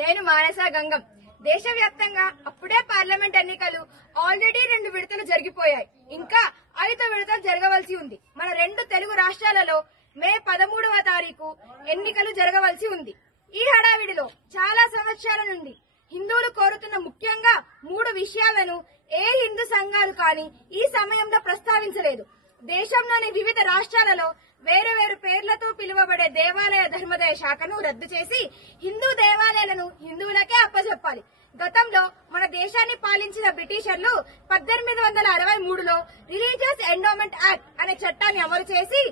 నేను మానస గంగం. దేశవ్యాప్తంగా అప్పుడే పార్లమెంట్ ఎన్నికలు ఆల్రెడీ 2 విడతలు జరిగిపోయాయి. ఇంకా 5వ విడత జరగవలసి ఉంది. మన 2 తెలుగు రాష్ట్రాలలో మే 13వ తారీఖు ఎన్నికలు జరగవలసి ఉంది. ఈ హడావిడిలో చాలా సంవత్సరాల నుండి హిందువులు కోరుతున్న ముఖ్యంగా 3 విషయాలను ఏ హిందూ సంఘాలు కానీ ఈ సమయంలో ప్రస్తావించలేదు. దేశంలోని వివిధ రాష్ట్రాలలో వేరు వేరు పేర్లతో పిలువబడే దేవాలయ ధర్మదాయ శాఖను రద్దు చేసి హిందూ దేవాలయాలను హిందువులకే అప్పజెప్పాలి. గతంలో మన దేశాన్ని పాలించిన బ్రిటిషర్లు 1863లో రిలీజియస్ ఎండోమెంట్ యాక్ట్ అనే చట్టాన్ని అమలు చేసి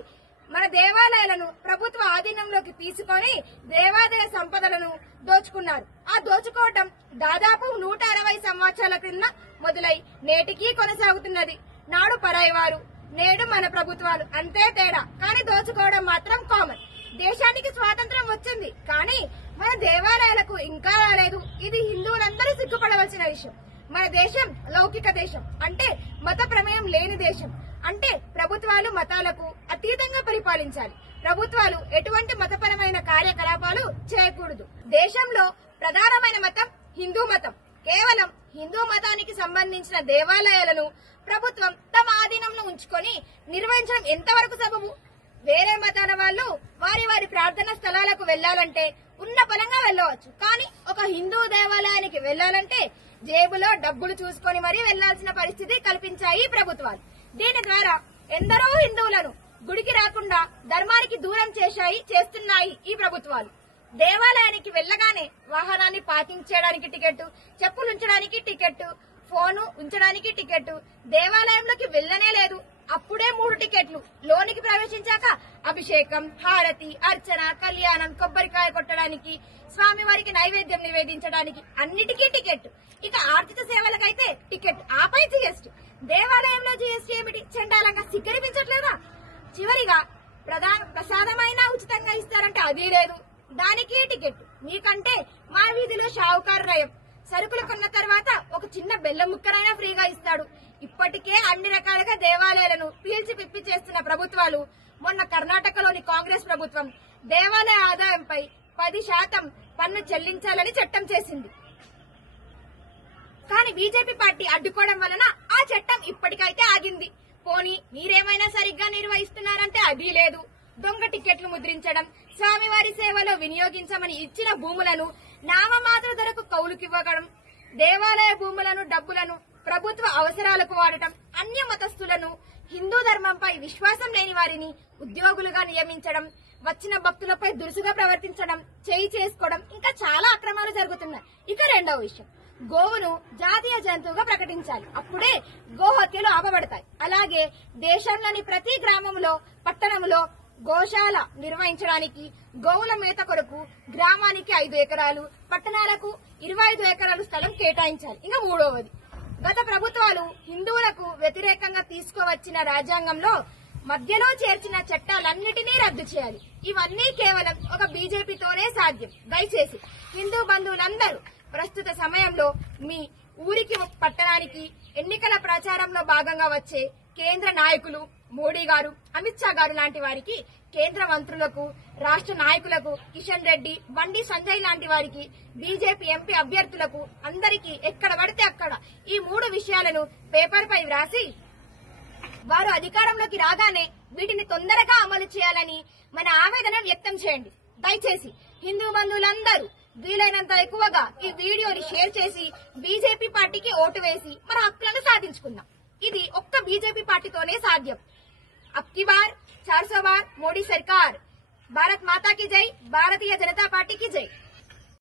మన దేవాలయాలను ప్రభుత్వ ఆధీనంలోకి తీసుకొని దేవాదాయ సంపదలను దోచుకున్నారు. ఆ దోచుకోవటం దాదాపు 160 సంవత్సరాల క్రింద మొదలై నేటికీ కొనసాగుతున్నది. నాడు పరాయివారు, నేడు మన ప్రభుత్వాలు, అంతే తేడా. కానీ దోచుకోవడం మాత్రం కామన్. దేశానికి స్వాతంత్రం వచ్చింది, కానీ మన దేవాలయాలకు ఇంకా రాలేదు. ఇది హిందువులందరూ సిగ్గుపడవలసిన విషయం. మన దేశం లౌకిక దేశం, అంటే మత ప్రమేయం లేని దేశం. అంటే ప్రభుత్వాలు మతాలకు అతీతంగా పరిపాలించాలి. ప్రభుత్వాలు ఎటువంటి మతపరమైన కార్యకలాపాలు చేయకూడదు. దేశంలో ప్రధానమైన మతం హిందూ మతం. కేవలం హిందూ మతానికి సంబంధించిన దేవాలయాలను ప్రభుత్వం తమ ఆధీనంలో ఉంచుకొని నిర్వహించడం ఎంతవరకు సబబు? వేరే మతాల వాళ్ళు వారి వారి ప్రార్థనా స్థలాలకు వెళ్లాలంటే ఉన్న పరంగా వెళ్లవచ్చు. కానీ ఒక హిందూ దేవాలయానికి వెళ్లాలంటే జేబులో డబ్బులు చూసుకొని మరీ వెళ్లాల్సిన పరిస్థితి కల్పించాయి ప్రభుత్వాలు. దీని ద్వారా ఎందరో హిందువులను గుడికి రాకుండా ధర్మానికి దూరం చేస్తున్నాయి ఈ ప్రభుత్వాలు. దేవాలయానికి వెళ్లగానే వాహనాన్ని పార్కింగ్ చేయడానికి టికెట్, చెప్పులు ఉంచడానికి టికెట్, ఫోను ఉంచడానికి టికెట్, దేవాలయంలోకి వెళ్లనే లేదు. అప్పుడే 3 టికెట్లు. లోనికి ప్రవేశించాక అభిషేకం, హారతి, అర్చన, కళ్యాణం, కొబ్బరికాయ కొట్టడానికి, స్వామివారికి నైవేద్యం నివేదించడానికి అన్నిటికీ టికెట్. ఇక ఆర్థిక సేవలకైతే టికెట్, ఆపై జీఎస్టీ. దేవాలయంలో జీఎస్టీ ఏమిటి? చండాలంగా సిగ్గరిపించట్లేదా? చివరిగా ప్రసాదమైనా ఉచితంగా ఇస్తారంటే అది లేదు, దానికి టికెట్. మీకంటే మా వీధిలో షావుకారు నయం. సరుకులు కొన్న తర్వాత ఒక చిన్న బెల్లం ముక్కనైనా ఫ్రీగా ఇస్తాడు. ఇప్పటికే అన్ని రకాలుగా దేవాలయాలను పీల్చి పిప్పి చేస్తున్న ప్రభుత్వాలు. మొన్న కర్ణాటకలోని కాంగ్రెస్ ప్రభుత్వం దేవాలయ ఆదాయంపై 10% పన్ను చెల్లించాలని చట్టం చేసింది. కానీ బీజేపీ పార్టీ అడ్డుకోవడం వలన ఆ చట్టం ఇప్పటికైతే ఆగింది. పోనీ మీరేమైనా సరిగ్గా నిర్వహిస్తున్నారంటే అది లేదు. దొంగ టికెట్లు ముద్రించడం, స్వామివారి సేవలో వినియోగించమని ఇచ్చిన భూములను నామమాత్ర ధరకు కౌలుకివ్వడం, దేవాలయ భూములను డబ్బులను ప్రభుత్వ అవసరాలకు వాడటం, అన్య మతస్థులను, హిందూ ధర్మంపై విశ్వాసం లేని వారిని ఉద్యోగులుగా నియమించడం, వచ్చిన భక్తులపై దురుసుగా ప్రవర్తించడం, చేయి చేసుకోవడం, ఇంకా చాలా అక్రమాలు జరుగుతున్నాయి. ఇక 2వ విషయం, గోవును జాతీయ జంతువుగా ప్రకటించాలి. అప్పుడే గోహత్యలు ఆపబడతాయి. అలాగే దేశంలోని ప్రతి గ్రామంలో, పట్టణంలో గోశాల నిర్వహించడానికి గోవుల మేత కొరకు గ్రామానికి 5 ఎకరాలు, పట్టణాలకు 25 ఎకరాలు స్థలం కేటాయించాలి. ఇంకా 3వది, గత ప్రభుత్వాలు హిందువులకు వ్యతిరేకంగా తీసుకువచ్చిన రాజ్యాంగంలో మధ్యలో చేర్చిన చట్టాలన్నిటినీ రద్దు చేయాలి. ఇవన్నీ కేవలం ఒక బీజేపీతోనే సాధ్యం. దయచేసి హిందూ బంధువులందరూ ప్రస్తుత సమయంలో మీ ఊరికి, పట్టణానికి ఎన్నికల ప్రచారంలో భాగంగా వచ్చే కేంద్ర నాయకులు, మోడీ గారు, అమిత్ షా గారు లాంటి వారికి, కేంద్ర మంత్రులకు, రాష్ట్ర నాయకులకు, కిషన్ రెడ్డి, బండి సంజయ్ లాంటి వారికి, బీజేపీ ఎంపీ అభ్యర్థులకు అందరికీ ఎక్కడ పడితే అక్కడ ఈ 3 విషయాలను పేపర్ పై వ్రాసి వారు అధికారంలోకి రాగానే వీటిని తొందరగా అమలు చేయాలని మన ఆవేదన వ్యక్తం చేయండి. దయచేసి హిందూ బంధువులందరూ వీలైనంత ఎక్కువగా ఈ వీడియోని షేర్ చేసి బీజేపీ పార్టీకి ఓటు వేసి మన హక్కులను సాధించుకుందాం. ఇది ఒక్క బీజేపీ పార్టీతోనే సాధ్యం. అబ్కి బార్ 400 బార్ మోడీ సర్కార్. భారత్ మాతా కి జై. భారతీయ జనతా పార్టీ కి జై.